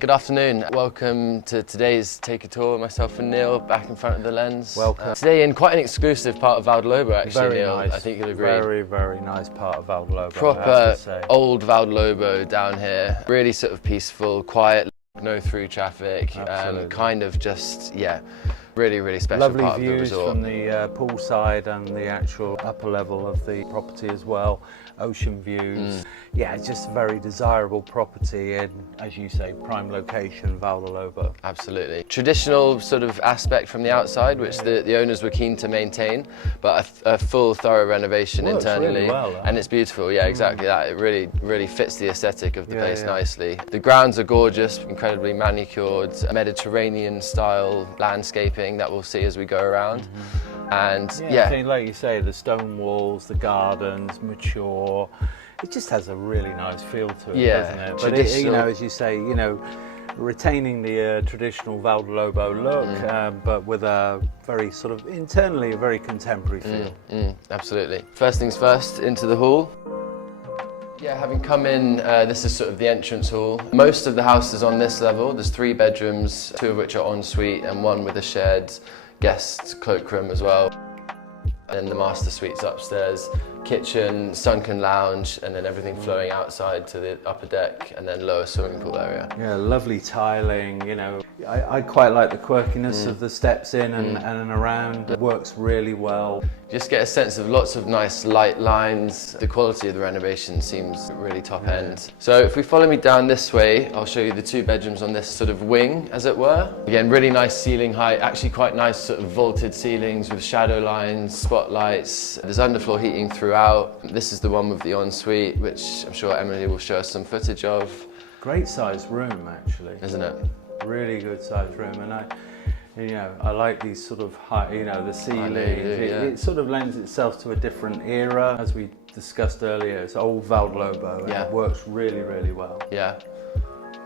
Good afternoon, welcome to today's Take a Tour. Myself and Neil back in front of the lens. Welcome. Today in quite an exclusive part of Val di Lobo actually, Very Neil, nice. I think you'll agree. Very, very nice part of Val di Lobo. Proper old Val di Lobo down here. Really sort of peaceful, quiet, no through traffic, kind of just, yeah, really special Lovely part of the views resort. from the pool side and the actual upper level of the property as well. Ocean views. Yeah, it's just a very desirable property in, as you say, prime location, Val di Lobo. Absolutely. Traditional sort of aspect from the outside, which the owners were keen to maintain, but a full thorough renovation Works internally. really well, and it's beautiful, yeah, exactly that. It really fits the aesthetic of the place nicely. The grounds are gorgeous, incredibly manicured, Mediterranean style landscaping that we'll see as we go around. And I think, like you say, the stone walls, the gardens, mature. It just has a really nice feel to it, doesn't it? But it, you know, as you say, you know, retaining the traditional Val di Lobo look, but with a very sort of internally a very contemporary feel. Absolutely. First things first, into the hall. Yeah, having come in, this is sort of the entrance hall. Most of the house is on this level. There's 3 bedrooms, 2 of which are en suite and 1 with a shared guest cloakroom as well. And then the master suite's upstairs, kitchen, sunken lounge, and then everything flowing outside to the upper deck and then lower swimming pool area. Yeah, lovely tiling, you know. I quite like the quirkiness of the steps in and around. It works really well. Just get a sense of lots of nice light lines. The quality of the renovation seems really top end. So if we follow me down this way, I'll show you the 2 bedrooms on this sort of wing, as it were. Again, really nice ceiling height, actually quite nice sort of vaulted ceilings with shadow lines, spotlights. There's underfloor heating throughout. This is the one with the ensuite, which I'm sure Emily will show us some footage of. Great sized room, actually. Isn't it? Really good sized room, and I like these sort of high, you know, the ceiling. It sort of lends itself to a different era, as we discussed earlier. It's old Val di Lobo, and it works really well. Yeah.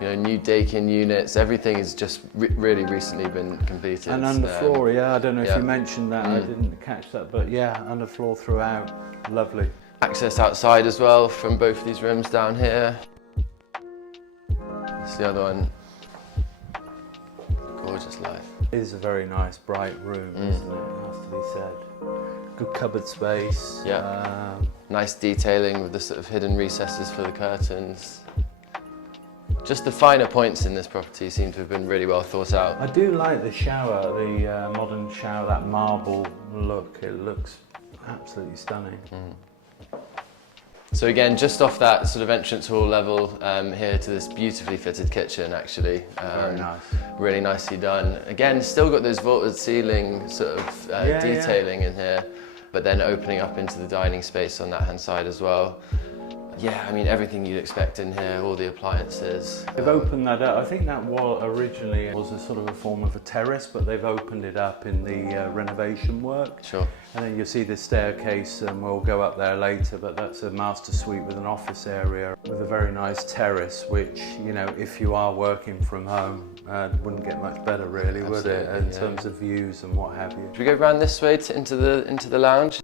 You know, new Dakin units, everything has just really recently been completed. And underfloor, I don't know if you mentioned that, I didn't catch that, but yeah, underfloor throughout, lovely. Access outside as well from both these rooms down here. That's the other one. Gorgeous life. It is a very nice, bright room, isn't it? It has to be said. Good cupboard space. Yeah. Nice detailing with the sort of hidden recesses for the curtains. Just the finer points in this property seem to have been really well thought out. I do like the shower, the modern shower, that marble look. It looks absolutely stunning. So again, just off that sort of entrance hall level here to this beautifully fitted kitchen, actually. Very nice. Really nicely done. Again, still got those vaulted ceiling sort of detailing in here, but then opening up into the dining space on that hand side as well. Yeah, I mean, everything you'd expect in here, all the appliances. They've opened that up. I think that wall originally was a sort of a form of a terrace, but they've opened it up in the renovation work. Sure. And then you'll see the staircase, and we'll go up there later, but that's a master suite with an office area with a very nice terrace, which, you know, if you are working from home, wouldn't get much better really, would it, in terms of views and what have you. Should we go around this way into the lounge?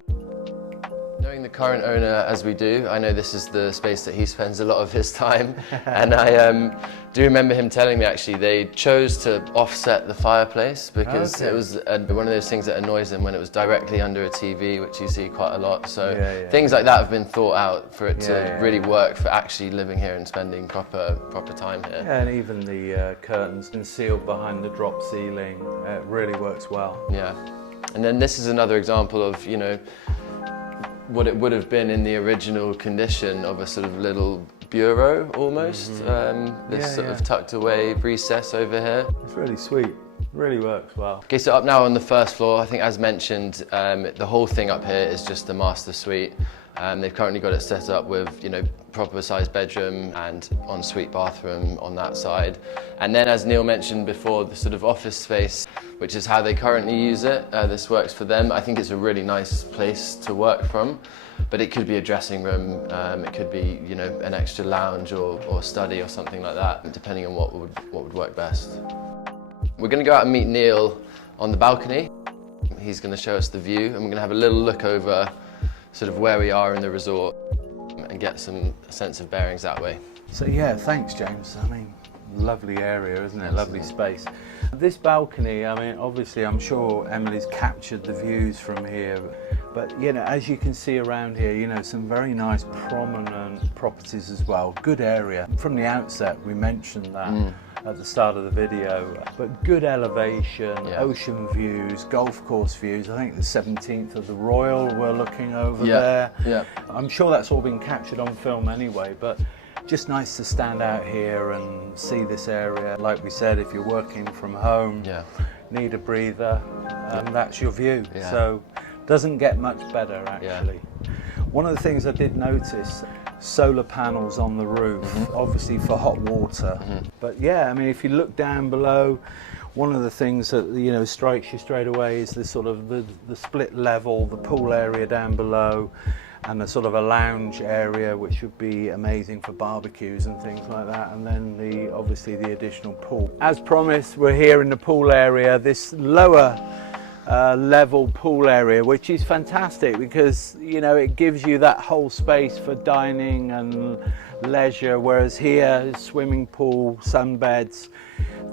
Knowing the current owner as we do, I know this is the space that he spends a lot of his time, and I do remember him telling me actually they chose to offset the fireplace because it was one of those things that annoys him when it was directly under a TV, which you see quite a lot. So things like that have been thought out for it to really work for actually living here and spending proper time here. Yeah, and even the curtains concealed behind the drop ceiling, it really works well. Yeah, and then this is another example of, you know, what it would have been in the original condition of a sort of little bureau almost. This sort of tucked away recess over here. It's really sweet, really works well. Okay, so up now on the first floor, I think as mentioned, the whole thing up here is just the master suite. They've currently got it set up with, you know, proper sized bedroom and ensuite bathroom on that side. And then, as Neil mentioned before, the sort of office space, which is how they currently use it. This works for them. I think it's a really nice place to work from, but it could be a dressing room. It could be, you know, an extra lounge or study or something like that, depending on what would work best. We're going to go out and meet Neil on the balcony. He's going to show us the view, and we're going to have a little look over sort of where we are in the resort and get some sense of bearings that way. So yeah, thanks James. I mean, Lovely area, isn't it? Lovely space. This balcony, I mean, obviously I'm sure Emily's captured the views from here, but you know, as you can see around here, you know, some very nice prominent properties as well. Good area. From the outset, we mentioned that at the start of the video, but good elevation, ocean views, golf course views. I think the 17th of the Royal we're looking over there. Yeah. I'm sure that's all been captured on film anyway, but just nice to stand out here and see this area. Like we said, if you're working from home, need a breather, that's your view. So doesn't get much better actually. One of the things I did notice, solar panels on the roof, obviously for hot water. But yeah, I mean, if you look down below, one of the things that, you know, strikes you straight away is the sort of the split level, the pool area down below, and a sort of a lounge area which would be amazing for barbecues and things like that, and then obviously the additional pool. As promised, we're here in the pool area, this lower level pool area, which is fantastic because, you know, it gives you that whole space for dining and leisure, whereas here, swimming pool, sunbeds.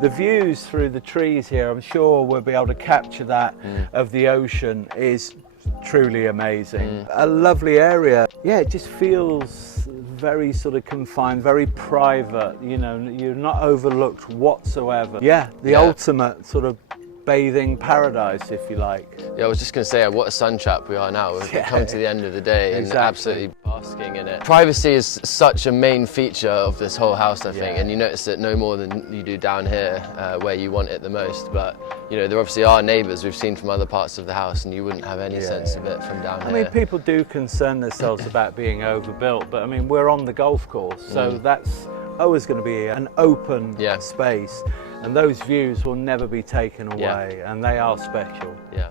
The views through the trees here, I'm sure we'll be able to capture that of the ocean, is truly amazing. A lovely area. Yeah, it just feels very sort of confined, very private, you know, you're not overlooked whatsoever. Yeah, the ultimate sort of bathing paradise, if you like. Yeah, I was just going to say, what a sun trap we are now. We're coming to the end of the day and absolutely basking in it. Privacy is such a main feature of this whole house, I think, and you notice it no more than you do down here, where you want it the most. But you know, there obviously are neighbours we've seen from other parts of the house, and you wouldn't have any sense of it from down here. I mean, people do concern themselves about being overbuilt, but I mean, we're on the golf course, so that's always going to be an open space. And those views will never be taken away, and they are special. Yeah.